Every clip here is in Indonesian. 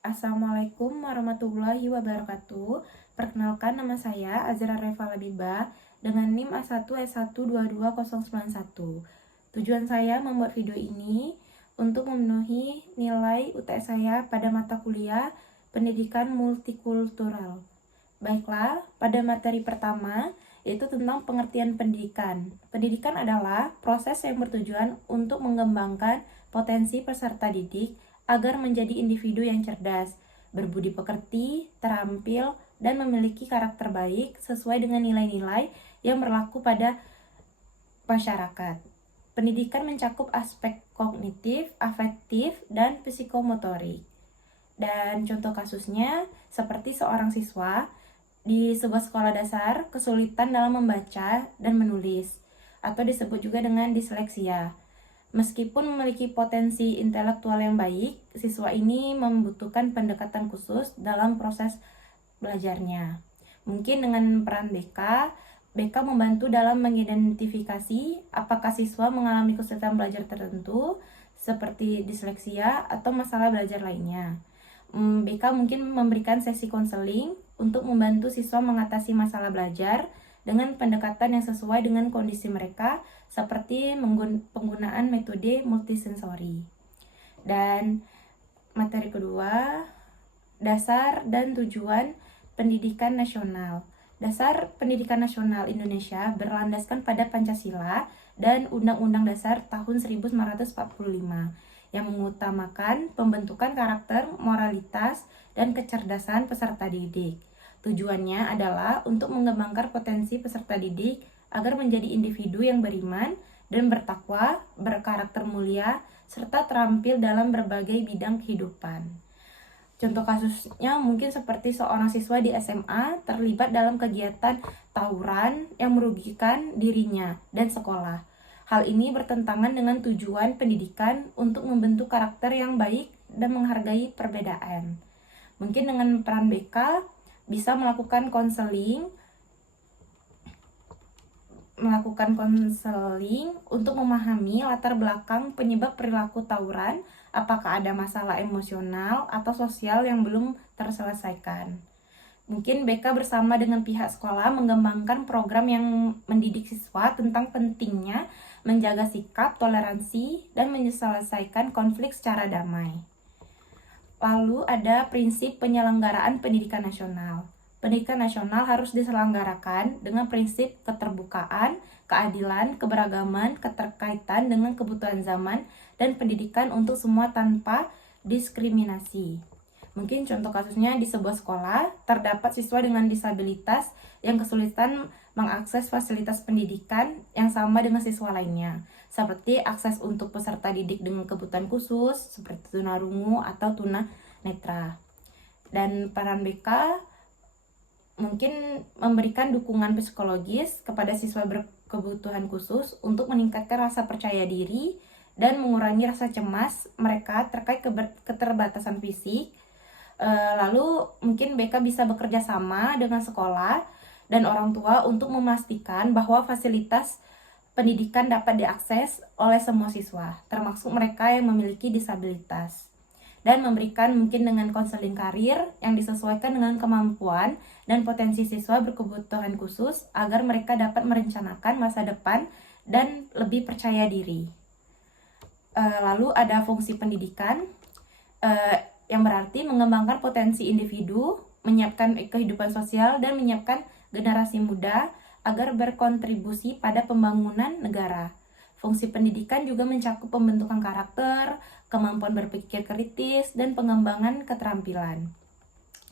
Assalamualaikum warahmatullahi wabarakatuh. Perkenalkan, nama saya Azra Reva Labiba dengan NIM A1S1220091. Tujuan saya membuat video ini untuk memenuhi nilai UTS saya pada mata kuliah Pendidikan Multikultural. Baiklah, pada materi pertama yaitu tentang pengertian pendidikan. Pendidikan adalah proses yang bertujuan untuk mengembangkan potensi peserta didik agar menjadi individu yang cerdas, berbudi pekerti, terampil, dan memiliki karakter baik sesuai dengan nilai-nilai yang berlaku pada masyarakat. Pendidikan mencakup aspek kognitif, afektif, dan psikomotorik. Dan contoh kasusnya seperti seorang siswa di sebuah sekolah dasar kesulitan dalam membaca dan menulis, atau disebut juga dengan disleksia. Meskipun memiliki potensi intelektual yang baik, siswa ini membutuhkan pendekatan khusus dalam proses belajarnya. Mungkin dengan peran BK membantu dalam mengidentifikasi apakah siswa mengalami kesulitan belajar tertentu seperti disleksia atau masalah belajar lainnya. BK mungkin memberikan sesi konseling untuk membantu siswa mengatasi masalah belajar dengan pendekatan yang sesuai dengan kondisi mereka, seperti penggunaan metode multisensori. Dan materi kedua, dasar dan tujuan pendidikan nasional. Dasar pendidikan nasional Indonesia berlandaskan pada Pancasila dan Undang-Undang Dasar tahun 1945 yang mengutamakan pembentukan karakter, moralitas, dan kecerdasan peserta didik. Tujuannya adalah untuk mengembangkan potensi peserta didik agar menjadi individu yang beriman dan bertakwa, berkarakter mulia, serta terampil dalam berbagai bidang kehidupan. Contoh kasusnya mungkin seperti seorang siswa di SMA terlibat dalam kegiatan tawuran yang merugikan dirinya dan sekolah. Hal ini bertentangan dengan tujuan pendidikan untuk membentuk karakter yang baik dan menghargai perbedaan. Mungkin dengan peran BK bisa melakukan konseling untuk memahami latar belakang penyebab perilaku tawuran, apakah ada masalah emosional atau sosial yang belum terselesaikan. Mungkin BK bersama dengan pihak sekolah mengembangkan program yang mendidik siswa tentang pentingnya menjaga sikap, toleransi, dan menyelesaikan konflik secara damai. Lalu ada prinsip penyelenggaraan pendidikan nasional. Pendidikan nasional harus diselenggarakan dengan prinsip keterbukaan, keadilan, keberagaman, keterkaitan dengan kebutuhan zaman, dan pendidikan untuk semua tanpa diskriminasi. Mungkin contoh kasusnya di sebuah sekolah terdapat siswa dengan disabilitas yang kesulitan mengakses fasilitas pendidikan yang sama dengan siswa lainnya, seperti akses untuk peserta didik dengan kebutuhan khusus seperti tunarungu atau tunanetra. Dan peran BK mungkin memberikan dukungan psikologis kepada siswa berkebutuhan khusus untuk meningkatkan rasa percaya diri dan mengurangi rasa cemas mereka terkait keterbatasan fisik. Lalu mungkin BK bisa bekerja sama dengan sekolah dan orang tua untuk memastikan bahwa fasilitas pendidikan dapat diakses oleh semua siswa, termasuk mereka yang memiliki disabilitas. Dan memberikan mungkin dengan konseling karir yang disesuaikan dengan kemampuan dan potensi siswa berkebutuhan khusus agar mereka dapat merencanakan masa depan dan lebih percaya diri. Lalu ada fungsi pendidikan yang berarti mengembangkan potensi individu, menyiapkan kehidupan sosial, dan menyiapkan generasi muda agar berkontribusi pada pembangunan negara. Fungsi pendidikan juga mencakup pembentukan karakter, kemampuan berpikir kritis, dan pengembangan keterampilan.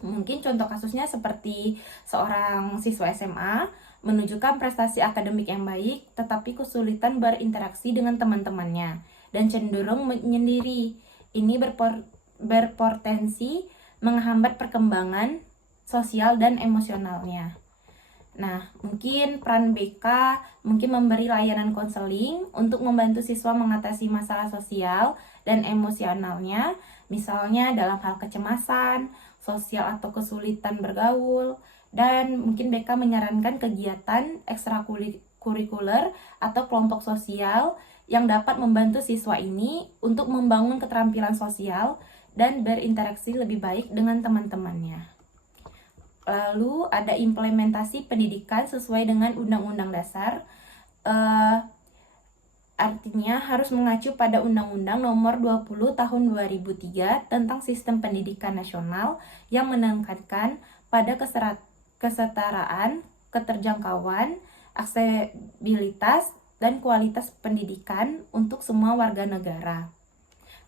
Mungkin contoh kasusnya seperti seorang siswa SMA menunjukkan prestasi akademik yang baik, tetapi kesulitan berinteraksi dengan teman-temannya dan cenderung menyendiri. Ini berpotensi menghambat perkembangan sosial dan emosionalnya. Nah, mungkin peran BK mungkin memberi layanan konseling untuk membantu siswa mengatasi masalah sosial dan emosionalnya, misalnya dalam hal kecemasan, sosial atau kesulitan bergaul, dan mungkin BK menyarankan kegiatan ekstrakurikuler atau kelompok sosial yang dapat membantu siswa ini untuk membangun keterampilan sosial dan berinteraksi lebih baik dengan teman-temannya. Lalu ada implementasi pendidikan sesuai dengan Undang-Undang Dasar. Artinya harus mengacu pada Undang-Undang Nomor 20 Tahun 2003 tentang Sistem Pendidikan Nasional yang menekankan pada kesetaraan, keterjangkauan, aksesibilitas, dan kualitas pendidikan untuk semua warga negara.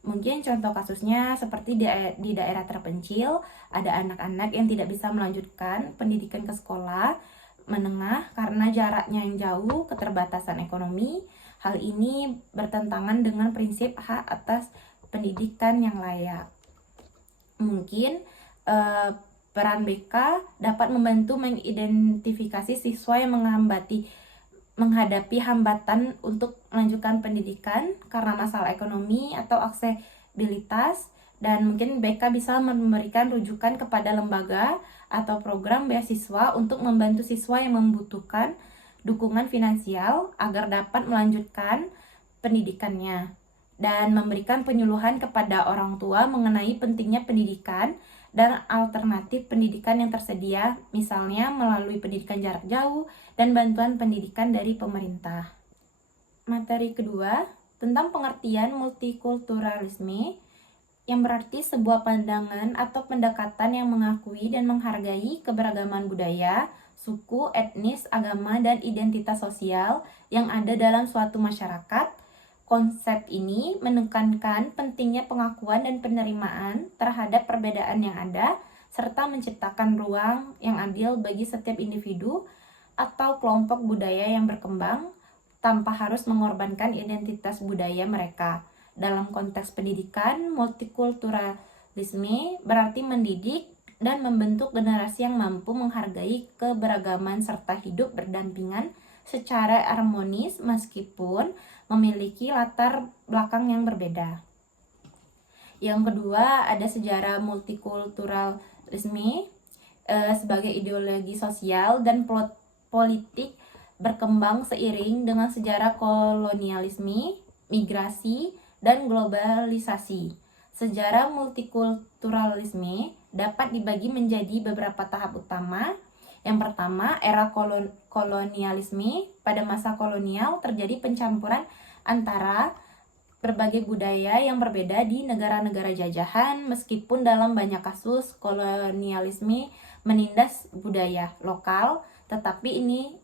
Mungkin contoh kasusnya seperti di daerah terpencil, ada anak-anak yang tidak bisa melanjutkan pendidikan ke sekolah menengah karena jaraknya yang jauh, keterbatasan ekonomi. Hal ini bertentangan dengan prinsip hak atas pendidikan yang layak. Mungkin peran BK dapat membantu mengidentifikasi siswa yang menghadapi hambatan untuk melanjutkan pendidikan karena masalah ekonomi atau aksesibilitas, dan mungkin BK bisa memberikan rujukan kepada lembaga atau program beasiswa untuk membantu siswa yang membutuhkan dukungan finansial agar dapat melanjutkan pendidikannya, dan memberikan penyuluhan kepada orang tua mengenai pentingnya pendidikan dan alternatif pendidikan yang tersedia, misalnya melalui pendidikan jarak jauh dan bantuan pendidikan dari pemerintah. Materi kedua tentang pengertian multikulturalisme, yang berarti sebuah pandangan atau pendekatan yang mengakui dan menghargai keberagaman budaya, suku, etnis, agama, dan identitas sosial yang ada dalam suatu masyarakat. Konsep ini menekankan pentingnya pengakuan dan penerimaan terhadap perbedaan yang ada, serta menciptakan ruang yang adil bagi setiap individu atau kelompok budaya yang berkembang tanpa harus mengorbankan identitas budaya mereka. Dalam konteks pendidikan, multikulturalisme berarti mendidik dan membentuk generasi yang mampu menghargai keberagaman serta hidup berdampingan secara harmonis meskipun memiliki latar belakang yang berbeda. Yang kedua, ada sejarah multikulturalisme sebagai ideologi sosial dan politik berkembang seiring dengan sejarah kolonialisme, migrasi, dan globalisasi. Sejarah multikulturalisme dapat dibagi menjadi beberapa tahap utama. Yang pertama, era kolonialisme. Pada masa kolonial terjadi pencampuran antara berbagai budaya yang berbeda di negara-negara jajahan, meskipun dalam banyak kasus kolonialisme menindas budaya lokal, tetapi ini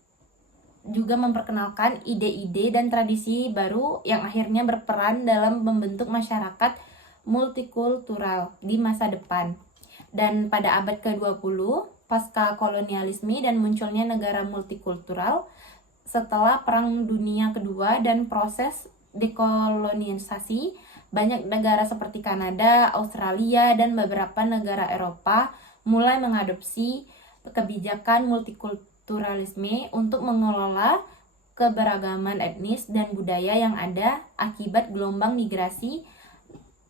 juga memperkenalkan ide-ide dan tradisi baru yang akhirnya berperan dalam membentuk masyarakat multikultural di masa depan. Dan pada abad ke-20, pasca kolonialisme dan munculnya negara multikultural, setelah Perang Dunia Kedua dan proses dekolonisasi, banyak negara seperti Kanada, Australia, dan beberapa negara Eropa mulai mengadopsi kebijakan multikulturalisme untuk mengelola keberagaman etnis dan budaya yang ada akibat gelombang migrasi,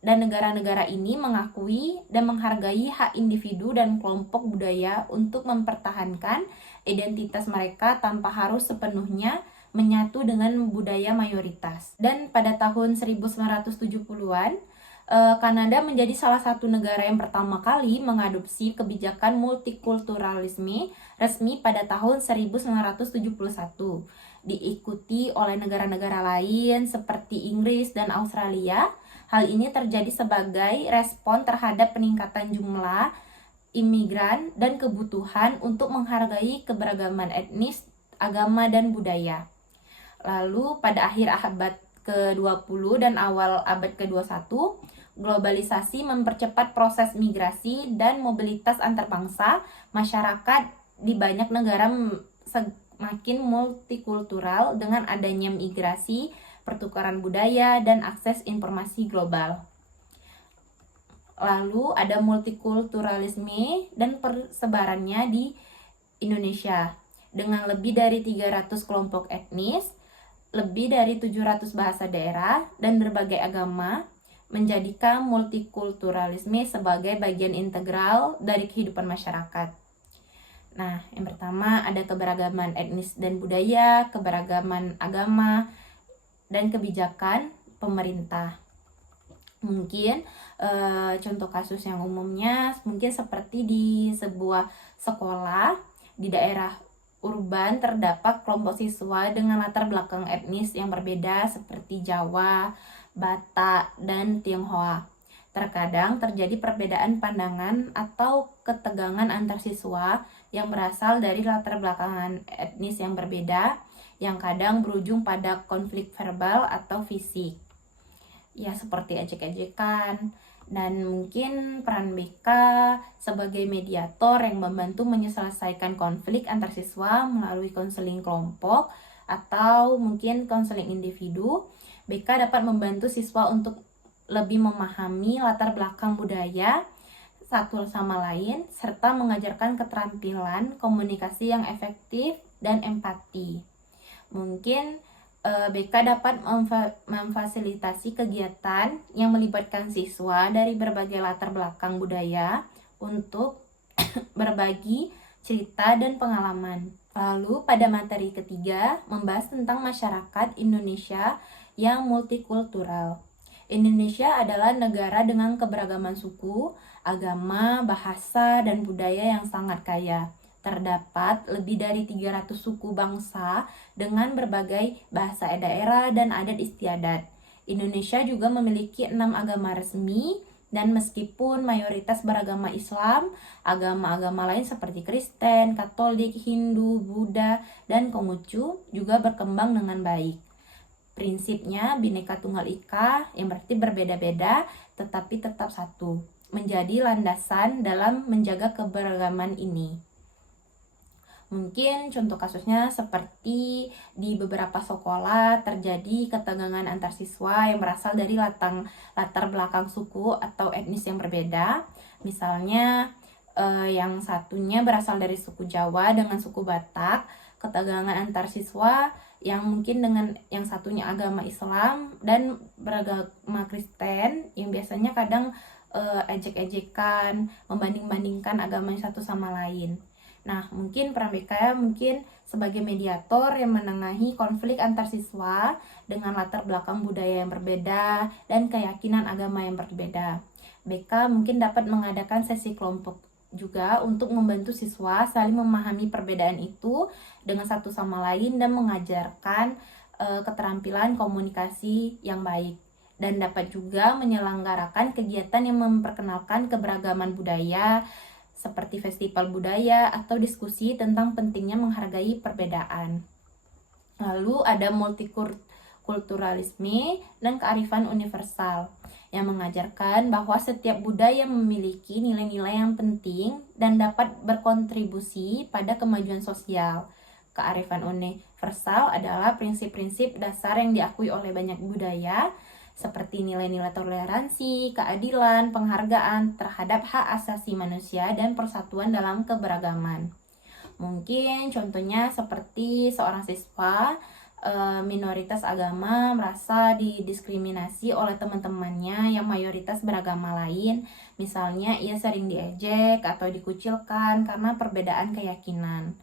dan negara-negara ini mengakui dan menghargai hak individu dan kelompok budaya untuk mempertahankan identitas mereka tanpa harus sepenuhnya menyatu dengan budaya mayoritas. Dan pada tahun 1970-an, Kanada menjadi salah satu negara yang pertama kali mengadopsi kebijakan multikulturalisme resmi pada tahun 1971, diikuti oleh negara-negara lain seperti Inggris dan Australia. Hal ini terjadi sebagai respon terhadap peningkatan jumlah imigran dan kebutuhan untuk menghargai keberagaman etnis, agama, dan budaya. Lalu pada akhir abad ke-20 dan awal abad ke-21, globalisasi mempercepat proses migrasi dan mobilitas antar bangsa. Masyarakat di banyak negara semakin multikultural dengan adanya migrasi, pertukaran budaya, dan akses informasi global. Lalu ada multikulturalisme dan persebarannya di Indonesia dengan lebih dari 300 kelompok etnis, lebih dari 700 bahasa daerah, dan berbagai agama, menjadikan multikulturalisme sebagai bagian integral dari kehidupan masyarakat. Nah, yang pertama ada keberagaman etnis dan budaya, keberagaman agama, dan kebijakan pemerintah. Mungkin contoh kasus yang umumnya mungkin seperti di sebuah sekolah di daerah urban terdapat kelompok siswa dengan latar belakang etnis yang berbeda seperti Jawa, Batak, dan Tionghoa. Terkadang terjadi perbedaan pandangan atau ketegangan antar siswa yang berasal dari latar belakang etnis yang berbeda, yang kadang berujung pada konflik verbal atau fisik. Ya, seperti ejek-ejekan. Dan mungkin peran BK sebagai mediator yang membantu menyelesaikan konflik antar siswa melalui konseling kelompok atau mungkin konseling individu. BK dapat membantu siswa untuk lebih memahami latar belakang budaya satu sama lain, serta mengajarkan keterampilan komunikasi yang efektif dan empati. Mungkin BK dapat memfasilitasi kegiatan yang melibatkan siswa dari berbagai latar belakang budaya untuk berbagi cerita dan pengalaman. Lalu pada materi ketiga membahas tentang masyarakat Indonesia yang multikultural. Indonesia adalah negara dengan keberagaman suku, agama, bahasa, dan budaya yang sangat kaya. Terdapat lebih dari 300 suku bangsa dengan berbagai bahasa daerah dan adat istiadat. Indonesia juga memiliki 6 agama resmi, dan meskipun mayoritas beragama Islam, agama-agama lain seperti Kristen, Katolik, Hindu, Buddha, dan Konghucu juga berkembang dengan baik. Prinsipnya Bhinneka Tunggal Ika yang berarti berbeda-beda tetapi tetap satu, menjadi landasan dalam menjaga keberagaman ini. Mungkin contoh kasusnya seperti di beberapa sekolah terjadi ketegangan antar siswa yang berasal dari latar belakang suku atau etnis yang berbeda. Misalnya yang satunya berasal dari suku Jawa dengan suku Batak, ketegangan antar siswa yang mungkin dengan yang satunya agama Islam dan beragama Kristen yang biasanya kadang ejek-ejekan, membanding-bandingkan agama yang satu sama lain. Nah, mungkin peran BK mungkin sebagai mediator yang menengahi konflik antar siswa dengan latar belakang budaya yang berbeda dan keyakinan agama yang berbeda. BK mungkin dapat mengadakan sesi kelompok juga untuk membantu siswa saling memahami perbedaan itu dengan satu sama lain dan mengajarkan keterampilan komunikasi yang baik. Dan dapat juga menyelenggarakan kegiatan yang memperkenalkan keberagaman budaya, seperti festival budaya atau diskusi tentang pentingnya menghargai perbedaan. Lalu ada multikulturalisme dan kearifan universal yang mengajarkan bahwa setiap budaya memiliki nilai-nilai yang penting dan dapat berkontribusi pada kemajuan sosial. Kearifan universal adalah prinsip-prinsip dasar yang diakui oleh banyak budaya, seperti nilai-nilai toleransi, keadilan, penghargaan terhadap hak asasi manusia, dan persatuan dalam keberagaman. Mungkin contohnya seperti seorang siswa minoritas agama merasa didiskriminasi oleh teman-temannya yang mayoritas beragama lain. Misalnya ia sering diejek atau dikucilkan karena perbedaan keyakinan.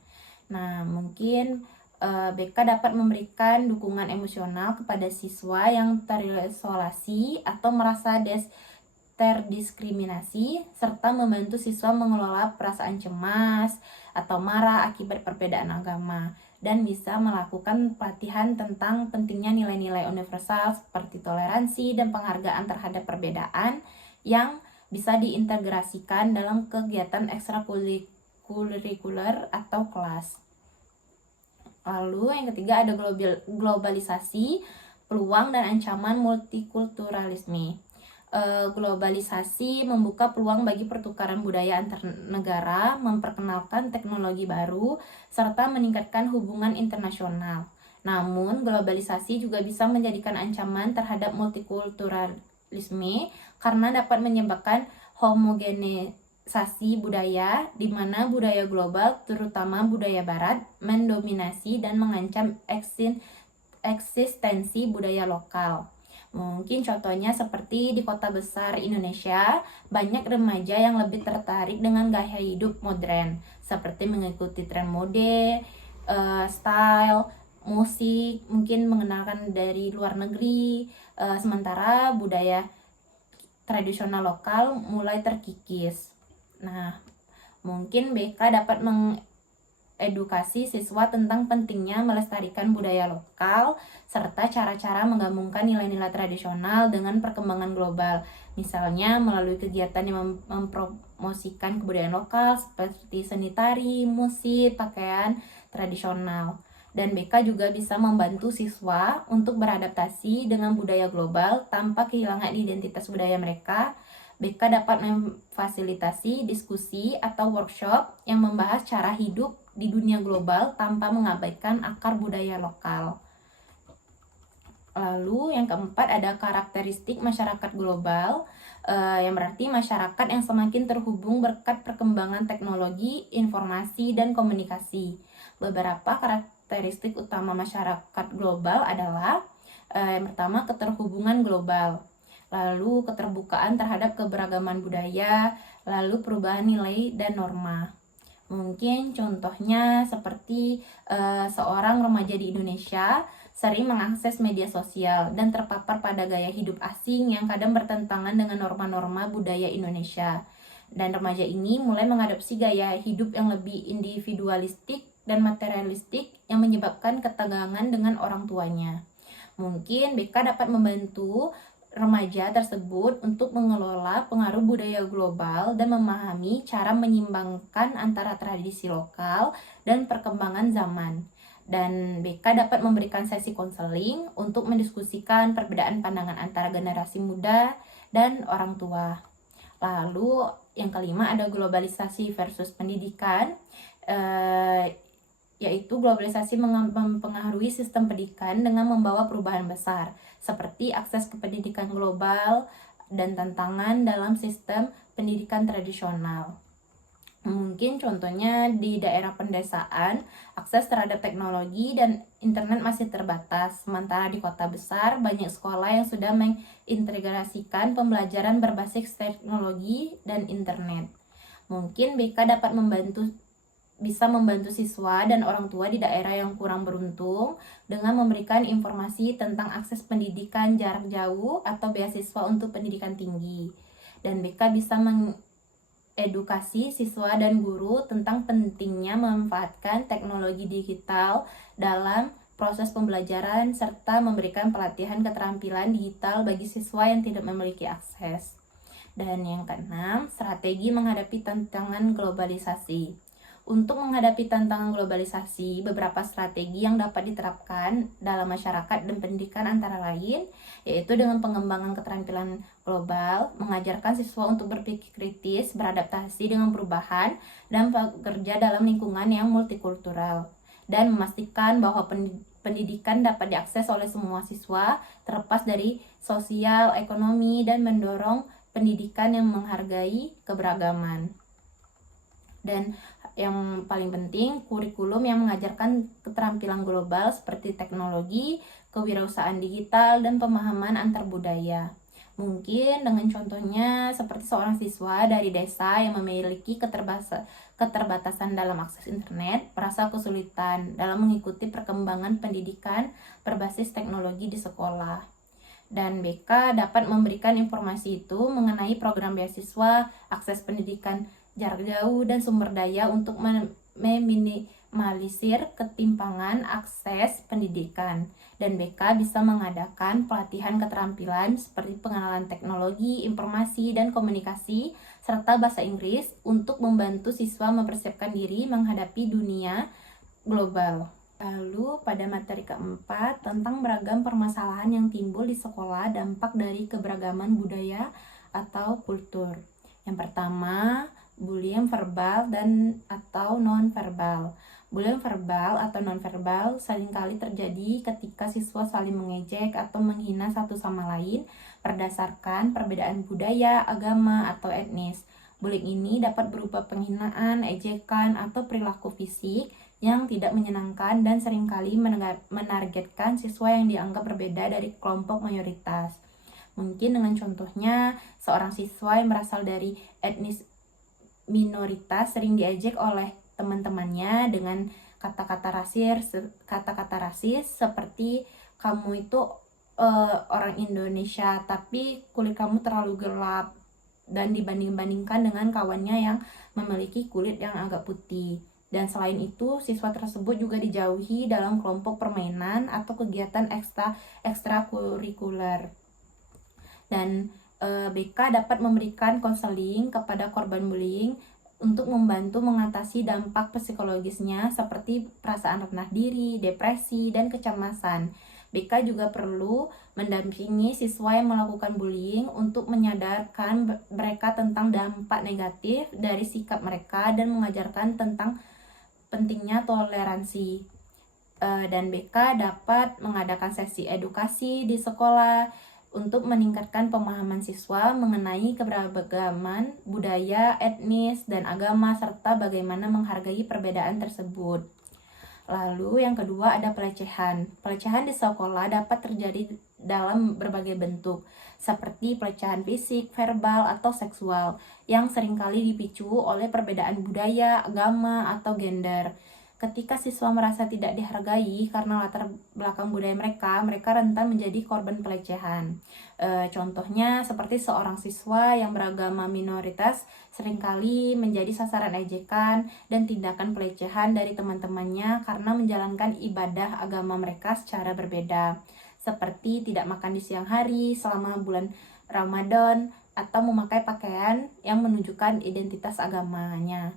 Nah, mungkin BK dapat memberikan dukungan emosional kepada siswa yang terisolasi atau merasa terdiskriminasi, serta membantu siswa mengelola perasaan cemas atau marah akibat perbedaan agama, dan bisa melakukan pelatihan tentang pentingnya nilai-nilai universal seperti toleransi dan penghargaan terhadap perbedaan yang bisa diintegrasikan dalam kegiatan ekstrakurikuler atau kelas. Lalu yang ketiga ada globalisasi, peluang dan ancaman multikulturalisme. Globalisasi membuka peluang bagi pertukaran budaya antar negara, memperkenalkan teknologi baru, serta meningkatkan hubungan internasional. Namun, globalisasi juga bisa menjadikan ancaman terhadap multikulturalisme karena dapat menyebabkan homogenisasi budaya, di mana budaya global, terutama budaya barat, mendominasi dan mengancam eksistensi budaya lokal. Mungkin contohnya seperti di kota besar Indonesia, banyak remaja yang lebih tertarik dengan gaya hidup modern, seperti mengikuti tren mode, style, musik, mungkin mengenalkan dari luar negeri, sementara budaya tradisional lokal mulai terkikis. Nah, mungkin BK dapat mengedukasi siswa tentang pentingnya melestarikan budaya lokal serta cara-cara menggabungkan nilai-nilai tradisional dengan perkembangan global. Misalnya melalui kegiatan yang mempromosikan kebudayaan lokal seperti seni tari, musik, pakaian tradisional. Dan BK juga bisa membantu siswa untuk beradaptasi dengan budaya global tanpa kehilangan identitas budaya mereka. BK dapat memfasilitasi diskusi atau workshop yang membahas cara hidup di dunia global tanpa mengabaikan akar budaya lokal. Lalu yang keempat ada karakteristik masyarakat global, yang berarti masyarakat yang semakin terhubung berkat perkembangan teknologi, informasi, dan komunikasi. Beberapa karakteristik utama masyarakat global adalah yang pertama keterhubungan global, lalu keterbukaan terhadap keberagaman budaya, lalu perubahan nilai dan norma. Mungkin contohnya seperti seorang remaja di Indonesia sering mengakses media sosial dan terpapar pada gaya hidup asing yang kadang bertentangan dengan norma-norma budaya Indonesia. Dan remaja ini mulai mengadopsi gaya hidup yang lebih individualistik dan materialistik yang menyebabkan ketegangan dengan orang tuanya. Mungkin BK dapat membantu remaja tersebut untuk mengelola pengaruh budaya global dan memahami cara menyimbangkan antara tradisi lokal dan perkembangan zaman. Dan BK dapat memberikan sesi konseling untuk mendiskusikan perbedaan pandangan antara generasi muda dan orang tua. Lalu yang kelima ada globalisasi versus pendidikan, yaitu globalisasi mempengaruhi sistem pendidikan dengan membawa perubahan besar, seperti akses ke pendidikan global dan tantangan dalam sistem pendidikan tradisional. Mungkin contohnya di daerah pedesaan, akses terhadap teknologi dan internet masih terbatas, sementara di kota besar banyak sekolah yang sudah mengintegrasikan pembelajaran berbasis teknologi dan internet. Mungkin BK dapat bisa membantu siswa dan orang tua di daerah yang kurang beruntung dengan memberikan informasi tentang akses pendidikan jarak jauh atau beasiswa untuk pendidikan tinggi. Dan BK bisa edukasi siswa dan guru tentang pentingnya memanfaatkan teknologi digital dalam proses pembelajaran serta memberikan pelatihan keterampilan digital bagi siswa yang tidak memiliki akses. Dan yang keenam, strategi menghadapi tantangan globalisasi. Untuk menghadapi tantangan globalisasi, beberapa strategi yang dapat diterapkan dalam masyarakat dan pendidikan antara lain, yaitu dengan pengembangan keterampilan global, mengajarkan siswa untuk berpikir kritis, beradaptasi dengan perubahan, dan bekerja dalam lingkungan yang multikultural, dan memastikan bahwa pendidikan dapat diakses oleh semua siswa, terlepas dari sosial, ekonomi, dan mendorong pendidikan yang menghargai keberagaman. Dan yang paling penting, kurikulum yang mengajarkan keterampilan global seperti teknologi, kewirausahaan digital, dan pemahaman antar budaya. Mungkin dengan contohnya seperti seorang siswa dari desa yang memiliki keterbatasan dalam akses internet, merasa kesulitan dalam mengikuti perkembangan pendidikan berbasis teknologi di sekolah. Dan BK dapat memberikan informasi itu mengenai program beasiswa, akses pendidikan jarak jauh, dan sumber daya untuk meminimalisir ketimpangan akses pendidikan. Dan BK bisa mengadakan pelatihan keterampilan seperti pengenalan teknologi, informasi, dan komunikasi, serta bahasa Inggris untuk membantu siswa mempersiapkan diri menghadapi dunia global. Lalu pada materi keempat tentang beragam permasalahan yang timbul di sekolah dampak dari keberagaman budaya atau kultur. Yang pertama, bullying verbal dan atau non-verbal. Bullying verbal atau non-verbal seringkali terjadi ketika siswa saling mengejek atau menghina satu sama lain berdasarkan perbedaan budaya, agama, atau etnis. Bullying ini dapat berupa penghinaan, ejekan, atau perilaku fisik yang tidak menyenangkan dan seringkali menargetkan siswa yang dianggap berbeda dari kelompok mayoritas. Mungkin dengan contohnya, seorang siswa yang berasal dari etnis minoritas sering diejek oleh teman-temannya dengan kata-kata rasis seperti kamu itu orang Indonesia, tapi kulit kamu terlalu gelap dan dibanding-bandingkan dengan kawannya yang memiliki kulit yang agak putih. Dan selain itu, siswa tersebut juga dijauhi dalam kelompok permainan atau kegiatan ekstrakurikuler. Dan BK dapat memberikan konseling kepada korban bullying untuk membantu mengatasi dampak psikologisnya seperti perasaan rendah diri, depresi, dan kecemasan. BK juga perlu mendampingi siswa yang melakukan bullying untuk menyadarkan mereka tentang dampak negatif dari sikap mereka dan mengajarkan tentang pentingnya toleransi. Dan BK dapat mengadakan sesi edukasi di sekolah untuk meningkatkan pemahaman siswa mengenai keberagaman budaya, etnis, dan agama, serta bagaimana menghargai perbedaan tersebut. Lalu yang kedua ada pelecehan. Pelecehan di sekolah dapat terjadi dalam berbagai bentuk, seperti pelecehan fisik, verbal, atau seksual, yang seringkali dipicu oleh perbedaan budaya, agama, atau gender. Ketika siswa merasa tidak dihargai karena latar belakang budaya mereka rentan menjadi korban pelecehan. Contohnya seperti seorang siswa yang beragama minoritas seringkali menjadi sasaran ejekan dan tindakan pelecehan dari teman-temannya karena menjalankan ibadah agama mereka secara berbeda, seperti tidak makan di siang hari selama bulan Ramadan atau memakai pakaian yang menunjukkan identitas agamanya.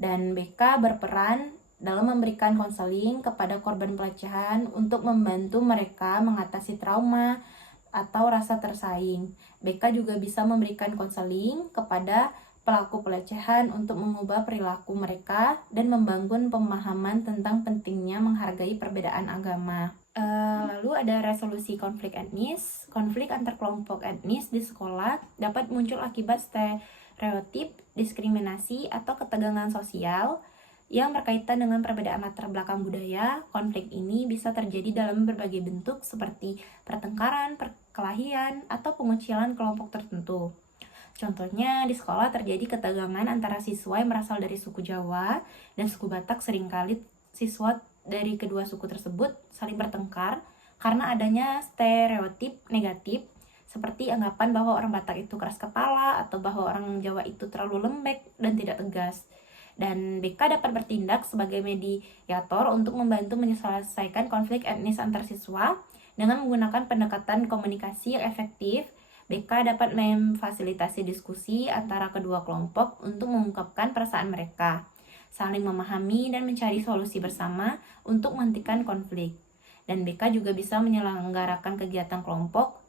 Dan BK berperan dalam memberikan konseling kepada korban pelecehan untuk membantu mereka mengatasi trauma atau rasa tersaing. BK juga bisa memberikan konseling kepada pelaku pelecehan untuk mengubah perilaku mereka dan membangun pemahaman tentang pentingnya menghargai perbedaan agama. Lalu ada resolusi konflik etnis. Konflik antar kelompok etnis di sekolah dapat muncul akibat stereotip, diskriminasi, atau ketegangan sosial yang berkaitan dengan perbedaan latar belakang budaya. Konflik ini bisa terjadi dalam berbagai bentuk seperti pertengkaran, perkelahian, atau pengucilan kelompok tertentu. Contohnya, di sekolah terjadi ketegangan antara siswa yang berasal dari suku Jawa dan suku Batak. Seringkali siswa dari kedua suku tersebut saling bertengkar karena adanya stereotip negatif seperti anggapan bahwa orang Batak itu keras kepala atau bahwa orang Jawa itu terlalu lembek dan tidak tegas. Dan BK dapat bertindak sebagai mediator untuk membantu menyelesaikan konflik etnis antar siswa dengan menggunakan pendekatan komunikasi yang efektif. BK dapat memfasilitasi diskusi antara kedua kelompok untuk mengungkapkan perasaan mereka, saling memahami dan mencari solusi bersama untuk menghentikan konflik. Dan BK juga bisa menyelenggarakan kegiatan kelompok,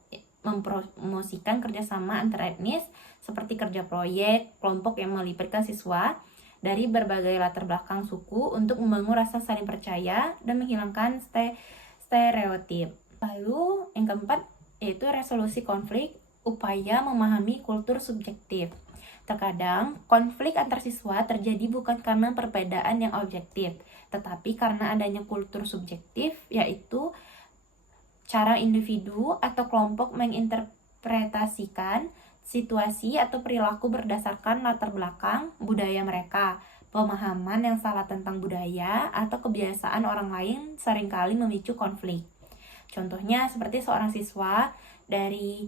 mempromosikan kerjasama antar etnis seperti kerja proyek, kelompok yang melibatkan siswa dari berbagai latar belakang suku untuk membangun rasa saling percaya dan menghilangkan stereotip. Lalu yang keempat yaitu resolusi konflik, upaya memahami kultur subjektif. Terkadang konflik antar siswa terjadi bukan karena perbedaan yang objektif, tetapi karena adanya kultur subjektif, yaitu cara individu atau kelompok menginterpretasikan situasi atau perilaku berdasarkan latar belakang budaya mereka. Pemahaman yang salah tentang budaya atau kebiasaan orang lain seringkali memicu konflik. Contohnya seperti seorang siswa dari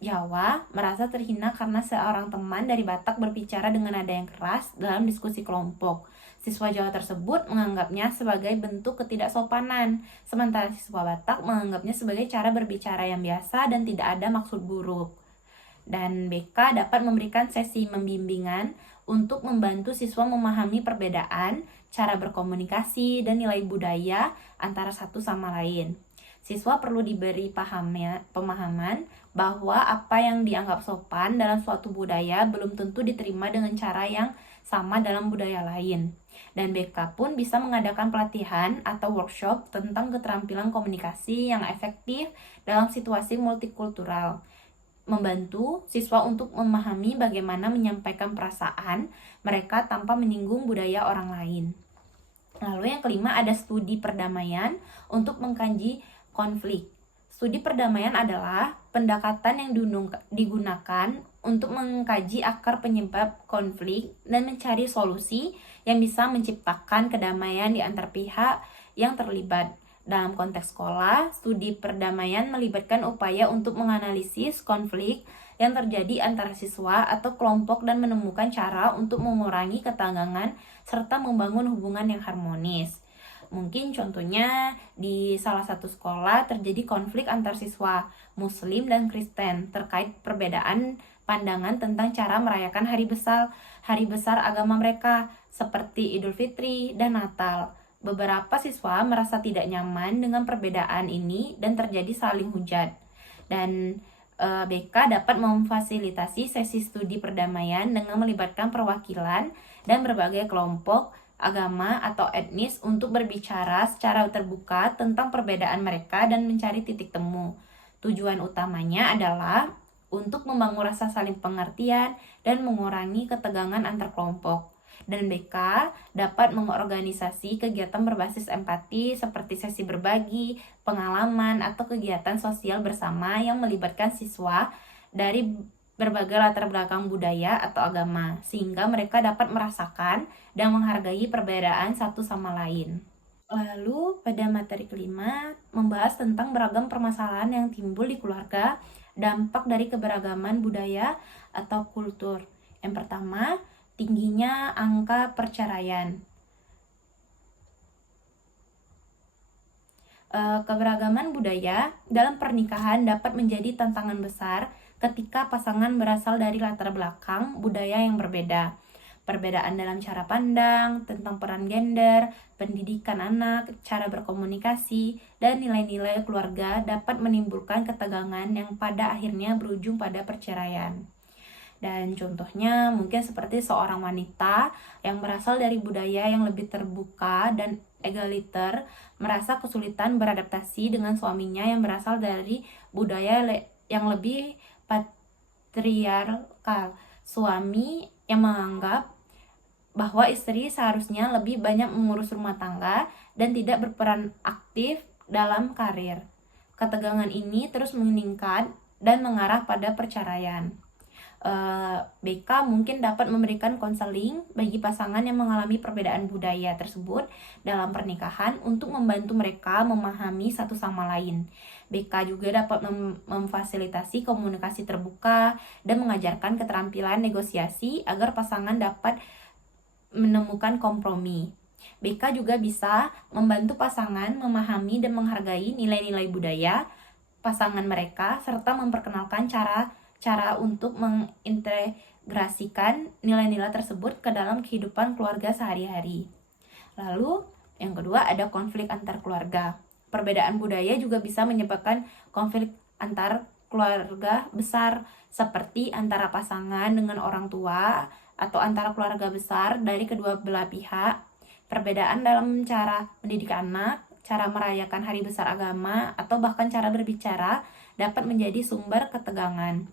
Jawa merasa terhina karena seorang teman dari Batak berbicara dengan nada yang keras dalam diskusi kelompok. Siswa Jawa tersebut menganggapnya sebagai bentuk ketidaksopanan, sementara siswa Batak menganggapnya sebagai cara berbicara yang biasa dan tidak ada maksud buruk. Dan BK dapat memberikan sesi membimbingan untuk membantu siswa memahami perbedaan, cara berkomunikasi, dan nilai budaya antara satu sama lain. Siswa perlu diberi pemahaman bahwa apa yang dianggap sopan dalam suatu budaya belum tentu diterima dengan cara yang sama dalam budaya lain. Dan BK pun bisa mengadakan pelatihan atau workshop tentang keterampilan komunikasi yang efektif dalam situasi multikultural, membantu siswa untuk memahami bagaimana menyampaikan perasaan mereka tanpa menyinggung budaya orang lain. Lalu yang kelima ada studi perdamaian untuk mengkaji konflik. Studi perdamaian adalah pendekatan yang digunakan untuk mengkaji akar penyebab konflik dan mencari solusi yang bisa menciptakan kedamaian di antar pihak yang terlibat. Dalam konteks sekolah, studi perdamaian melibatkan upaya untuk menganalisis konflik yang terjadi antara siswa atau kelompok dan menemukan cara untuk mengurangi ketegangan serta membangun hubungan yang harmonis. Mungkin contohnya di salah satu sekolah terjadi konflik antar siswa Muslim dan Kristen terkait perbedaan pandangan tentang cara merayakan hari besar agama mereka seperti Idul Fitri dan Natal. Beberapa siswa merasa tidak nyaman dengan perbedaan ini dan terjadi saling hujat. Dan BK dapat memfasilitasi sesi studi perdamaian dengan melibatkan perwakilan dan berbagai kelompok agama atau etnis untuk berbicara secara terbuka tentang perbedaan mereka dan mencari titik temu. Tujuan utamanya adalah untuk membangun rasa saling pengertian dan mengurangi ketegangan antar kelompok. Dan BK dapat mengorganisasi kegiatan berbasis empati seperti sesi berbagi, pengalaman, atau kegiatan sosial bersama yang melibatkan siswa dari berbagai latar belakang budaya atau agama, sehingga mereka dapat merasakan dan menghargai perbedaan satu sama lain. Lalu pada materi kelima membahas tentang beragam permasalahan yang timbul di keluarga, dampak dari keberagaman budaya atau kultur. Yang pertama, tingginya angka perceraian. Keberagaman budaya dalam pernikahan dapat menjadi tantangan besar ketika pasangan berasal dari latar belakang budaya yang berbeda. Perbedaan dalam cara pandang, tentang peran gender, pendidikan anak, cara berkomunikasi, dan nilai-nilai keluarga dapat menimbulkan ketegangan yang pada akhirnya berujung pada perceraian. Dan contohnya mungkin seperti seorang wanita yang berasal dari budaya yang lebih terbuka dan egaliter merasa kesulitan beradaptasi dengan suaminya yang berasal dari budaya yang lebih patriarkal. Suami yang menganggap bahwa istri seharusnya lebih banyak mengurus rumah tangga dan tidak berperan aktif dalam karir. Ketegangan ini terus meningkat dan mengarah pada perceraian. BK mungkin dapat memberikan konseling bagi pasangan yang mengalami perbedaan budaya tersebut dalam pernikahan untuk membantu mereka memahami satu sama lain. BK juga dapat memfasilitasi komunikasi terbuka dan mengajarkan keterampilan negosiasi agar pasangan dapat menemukan kompromi. BK juga bisa membantu pasangan memahami dan menghargai nilai-nilai budaya pasangan mereka serta memperkenalkan cara untuk mengintegrasikan nilai-nilai tersebut ke dalam kehidupan keluarga sehari-hari. Lalu, yang kedua ada konflik antar keluarga. Perbedaan budaya juga bisa menyebabkan konflik antar keluarga besar, seperti antara pasangan dengan orang tua atau antara keluarga besar dari kedua belah pihak. Perbedaan dalam cara mendidik anak, cara merayakan hari besar agama, atau bahkan cara berbicara dapat menjadi sumber ketegangan.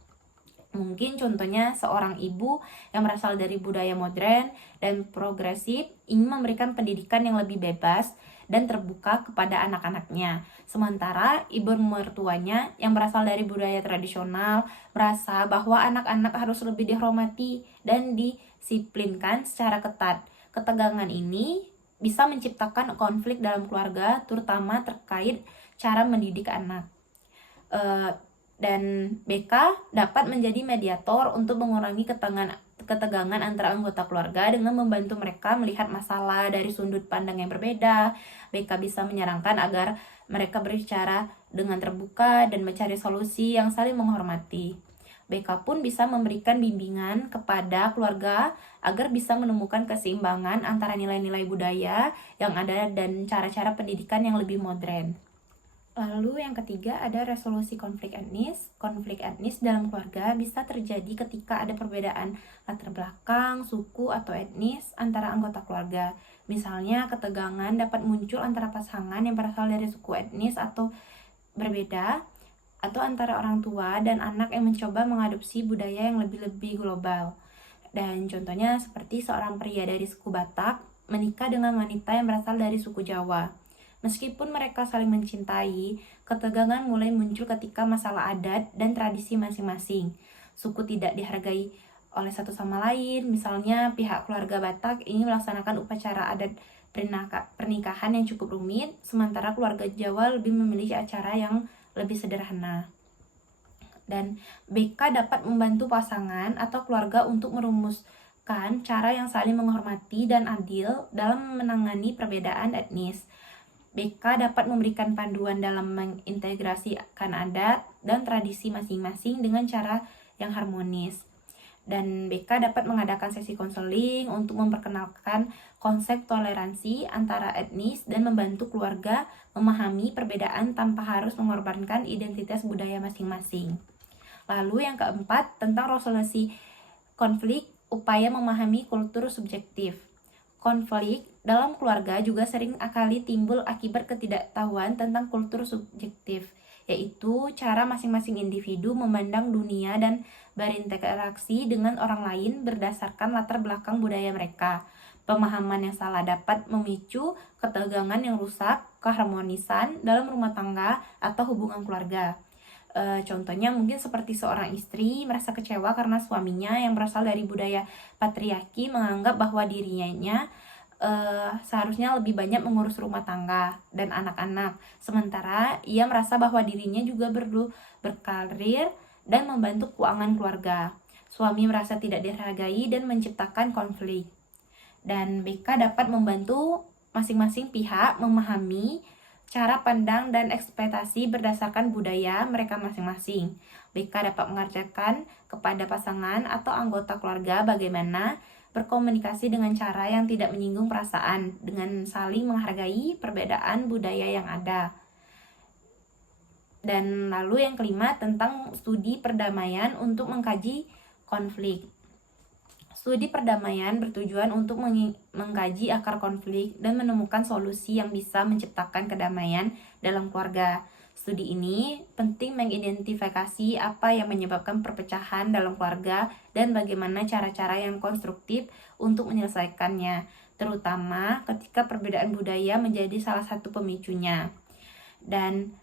Mungkin contohnya seorang ibu yang berasal dari budaya modern dan progresif ingin memberikan pendidikan yang lebih bebas dan terbuka kepada anak-anaknya. Sementara ibu mertuanya yang berasal dari budaya tradisional merasa bahwa anak-anak harus lebih dihormati dan disiplinkan secara ketat. Ketegangan ini bisa menciptakan konflik dalam keluarga, terutama terkait cara mendidik anak. Dan BK dapat menjadi mediator untuk mengurangi ketegangan antara anggota keluarga dengan membantu mereka melihat masalah dari sudut pandang yang berbeda. BK bisa menyarankan agar mereka berbicara dengan terbuka dan mencari solusi yang saling menghormati. BK pun bisa memberikan bimbingan kepada keluarga agar bisa menemukan keseimbangan antara nilai-nilai budaya yang ada dan cara-cara pendidikan yang lebih modern. Lalu yang ketiga ada resolusi konflik etnis. Konflik etnis dalam keluarga bisa terjadi ketika ada perbedaan latar belakang, suku, atau etnis antara anggota keluarga. Misalnya ketegangan dapat muncul antara pasangan yang berasal dari suku etnis atau berbeda, atau antara orang tua dan anak yang mencoba mengadopsi budaya yang lebih global. Dan contohnya seperti seorang pria dari suku Batak menikah dengan wanita yang berasal dari suku Jawa. Meskipun mereka saling mencintai, ketegangan mulai muncul ketika masalah adat dan tradisi masing-masing. Suku tidak dihargai oleh satu sama lain. Misalnya pihak keluarga Batak ini melaksanakan upacara adat pernikahan yang cukup rumit, sementara keluarga Jawa lebih memilih acara yang lebih sederhana. Dan BK dapat membantu pasangan atau keluarga untuk merumuskan cara yang saling menghormati dan adil dalam menangani perbedaan etnis. BK dapat memberikan panduan dalam mengintegrasikan adat dan tradisi masing-masing dengan cara yang harmonis. Dan BK dapat mengadakan sesi konseling untuk memperkenalkan konsep toleransi antara etnis dan membantu keluarga memahami perbedaan tanpa harus mengorbankan identitas budaya masing-masing. Lalu yang keempat, tentang resolusi konflik, upaya memahami kultur subjektif. Konflik dalam keluarga juga sering kali timbul akibat ketidaktahuan tentang kultur subjektif, yaitu cara masing-masing individu memandang dunia dan berinteraksi dengan orang lain berdasarkan latar belakang budaya mereka. Pemahaman yang salah dapat memicu ketegangan yang rusak, keharmonisan dalam rumah tangga atau hubungan keluarga. Contohnya mungkin seperti seorang istri merasa kecewa karena suaminya yang berasal dari budaya patriarki menganggap bahwa dirinya seharusnya lebih banyak mengurus rumah tangga dan anak-anak, sementara ia merasa bahwa dirinya juga perlu berkarir dan membantu keuangan keluarga. Suami merasa tidak dihargai dan menciptakan konflik. Dan BK dapat membantu masing-masing pihak memahami cara pandang dan ekspektasi berdasarkan budaya mereka masing-masing. BK dapat mengajarkan kepada pasangan atau anggota keluarga bagaimana berkomunikasi dengan cara yang tidak menyinggung perasaan, dengan saling menghargai perbedaan budaya yang ada. Dan lalu yang kelima, tentang studi perdamaian untuk mengkaji konflik. Studi perdamaian bertujuan untuk mengkaji akar konflik dan menemukan solusi yang bisa menciptakan kedamaian dalam keluarga. Studi ini penting mengidentifikasi apa yang menyebabkan perpecahan dalam keluarga dan bagaimana cara-cara yang konstruktif untuk menyelesaikannya, terutama ketika perbedaan budaya menjadi salah satu pemicunya. Dan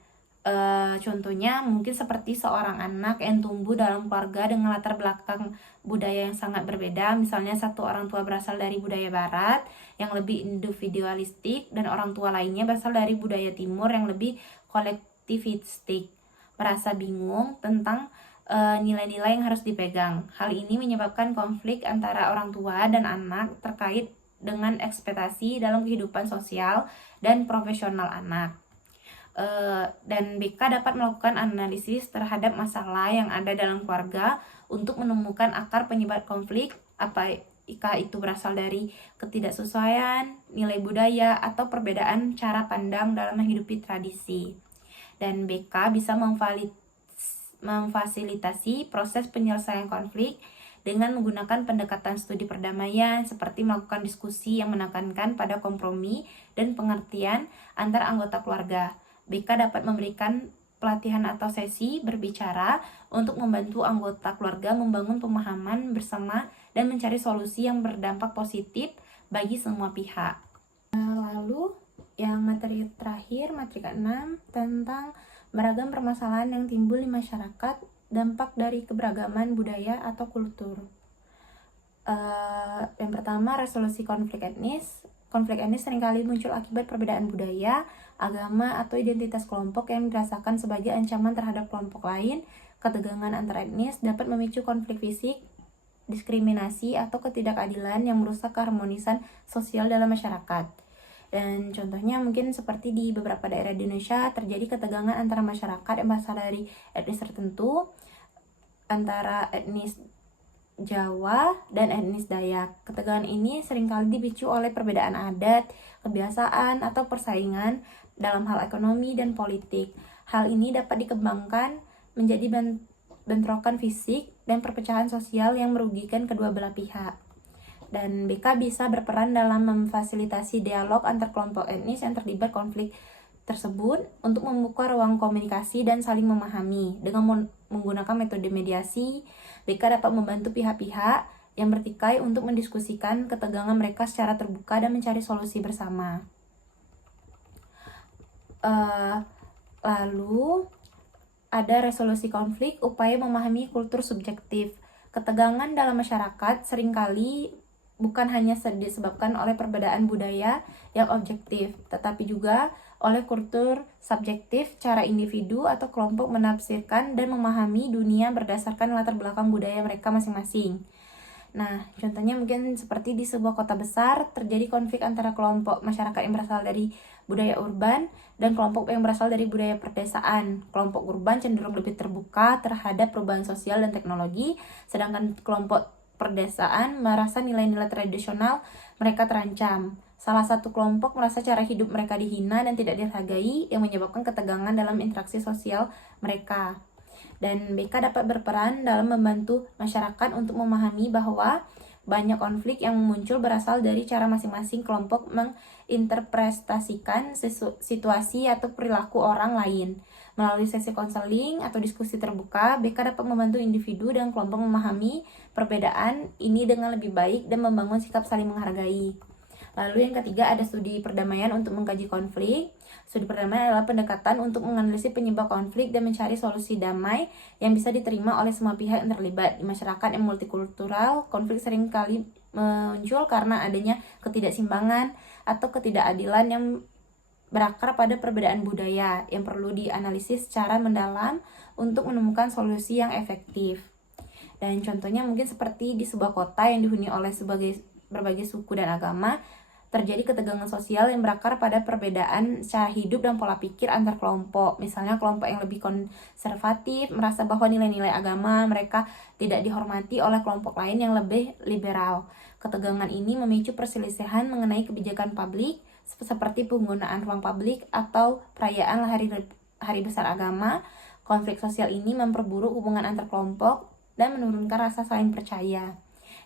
contohnya mungkin seperti seorang anak yang tumbuh dalam keluarga dengan latar belakang budaya yang sangat berbeda, misalnya satu orang tua berasal dari budaya barat yang lebih individualistik dan orang tua lainnya berasal dari budaya timur yang lebih kolektivistik, merasa bingung tentang nilai-nilai yang harus dipegang. Hal ini menyebabkan konflik antara orang tua dan anak terkait dengan ekspektasi dalam kehidupan sosial dan profesional anak. Dan BK dapat melakukan analisis terhadap masalah yang ada dalam keluarga untuk menemukan akar penyebab konflik, apakah itu berasal dari ketidaksesuaian, nilai budaya, atau perbedaan cara pandang dalam menghidupi tradisi. Dan BK bisa memfasilitasi proses penyelesaian konflik dengan menggunakan pendekatan studi perdamaian seperti melakukan diskusi yang menekankan pada kompromi dan pengertian antar anggota keluarga. BK dapat memberikan pelatihan atau sesi berbicara untuk membantu anggota keluarga membangun pemahaman bersama dan mencari solusi yang berdampak positif bagi semua pihak. Lalu yang materi terakhir, materi ke-6, tentang beragam permasalahan yang timbul di masyarakat, dampak dari keberagaman budaya atau kultur. Yang pertama, resolusi konflik etnis. Konflik etnis seringkali muncul akibat perbedaan budaya, agama, atau identitas kelompok yang dirasakan sebagai ancaman terhadap kelompok lain. Ketegangan antar etnis dapat memicu konflik fisik, diskriminasi, atau ketidakadilan yang merusak keharmonisan sosial dalam masyarakat. Dan contohnya mungkin seperti di beberapa daerah di Indonesia terjadi ketegangan antara masyarakat yang berasal dari etnis tertentu, antara etnis Jawa dan etnis Dayak. Ketegangan ini seringkali dipicu oleh perbedaan adat, kebiasaan, atau persaingan dalam hal ekonomi dan politik. Hal ini dapat dikembangkan menjadi bentrokan fisik dan perpecahan sosial yang merugikan kedua belah pihak. Dan BK bisa berperan dalam memfasilitasi dialog antar kelompok etnis yang terlibat konflik tersebut untuk membuka ruang komunikasi dan saling memahami. Dengan menggunakan metode mediasi, BK dapat membantu pihak-pihak yang bertikai untuk mendiskusikan ketegangan mereka secara terbuka dan mencari solusi bersama. Lalu ada resolusi konflik, upaya memahami kultur subjektif. Ketegangan dalam masyarakat seringkali bukan hanya disebabkan oleh perbedaan budaya yang objektif, tetapi juga oleh kultur subjektif, cara individu atau kelompok menafsirkan dan memahami dunia berdasarkan latar belakang budaya mereka masing-masing. Nah, contohnya mungkin seperti di sebuah kota besar terjadi konflik antara kelompok masyarakat yang berasal dari budaya urban dan kelompok yang berasal dari budaya perdesaan. Kelompok urban cenderung lebih terbuka terhadap perubahan sosial dan teknologi, sedangkan kelompok perdesaan merasa nilai-nilai tradisional mereka terancam. Salah satu kelompok merasa cara hidup mereka dihina dan tidak dihargai, yang menyebabkan ketegangan dalam interaksi sosial mereka. Dan BK dapat berperan dalam membantu masyarakat untuk memahami bahwa banyak konflik yang muncul berasal dari cara masing-masing kelompok menginterpretasikan situasi atau perilaku orang lain. Melalui sesi konseling atau diskusi terbuka, BK dapat membantu individu dan kelompok memahami perbedaan ini dengan lebih baik dan membangun sikap saling menghargai. Lalu yang ketiga ada studi perdamaian untuk mengkaji konflik. Studi perdamaian adalah pendekatan untuk menganalisis penyebab konflik dan mencari solusi damai yang bisa diterima oleh semua pihak yang terlibat. Di masyarakat yang multikultural, konflik sering kali muncul karena adanya ketidakseimbangan atau ketidakadilan yang berakar pada perbedaan budaya yang perlu dianalisis secara mendalam untuk menemukan solusi yang efektif. Dan contohnya mungkin seperti di sebuah kota yang dihuni oleh berbagai suku dan agama, terjadi ketegangan sosial yang berakar pada perbedaan cara hidup dan pola pikir antar kelompok. Misalnya kelompok yang lebih konservatif merasa bahwa nilai-nilai agama mereka tidak dihormati oleh kelompok lain yang lebih liberal. Ketegangan ini memicu perselisihan mengenai kebijakan publik seperti penggunaan ruang publik atau perayaan hari besar agama. Konflik sosial ini memperburuk hubungan antar kelompok dan menurunkan rasa saling percaya.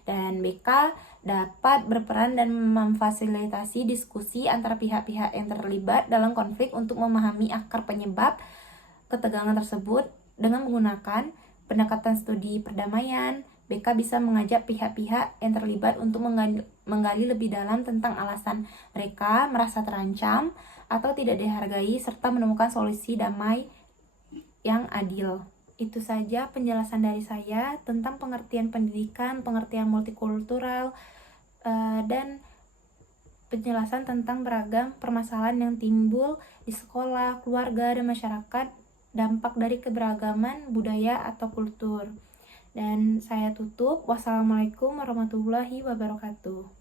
Dan BK dapat berperan dan memfasilitasi diskusi antara pihak-pihak yang terlibat dalam konflik untuk memahami akar penyebab ketegangan tersebut. Dengan menggunakan pendekatan studi perdamaian, BK bisa mengajak pihak-pihak yang terlibat untuk menggali lebih dalam tentang alasan mereka merasa terancam atau tidak dihargai, serta menemukan solusi damai yang adil. Itu saja penjelasan dari saya tentang pengertian pendidikan, pengertian multikultural, dan penjelasan tentang beragam permasalahan yang timbul di sekolah, keluarga, dan masyarakat, dampak dari keberagaman budaya atau kultur. Dan saya tutup. Wassalamualaikum warahmatullahi wabarakatuh.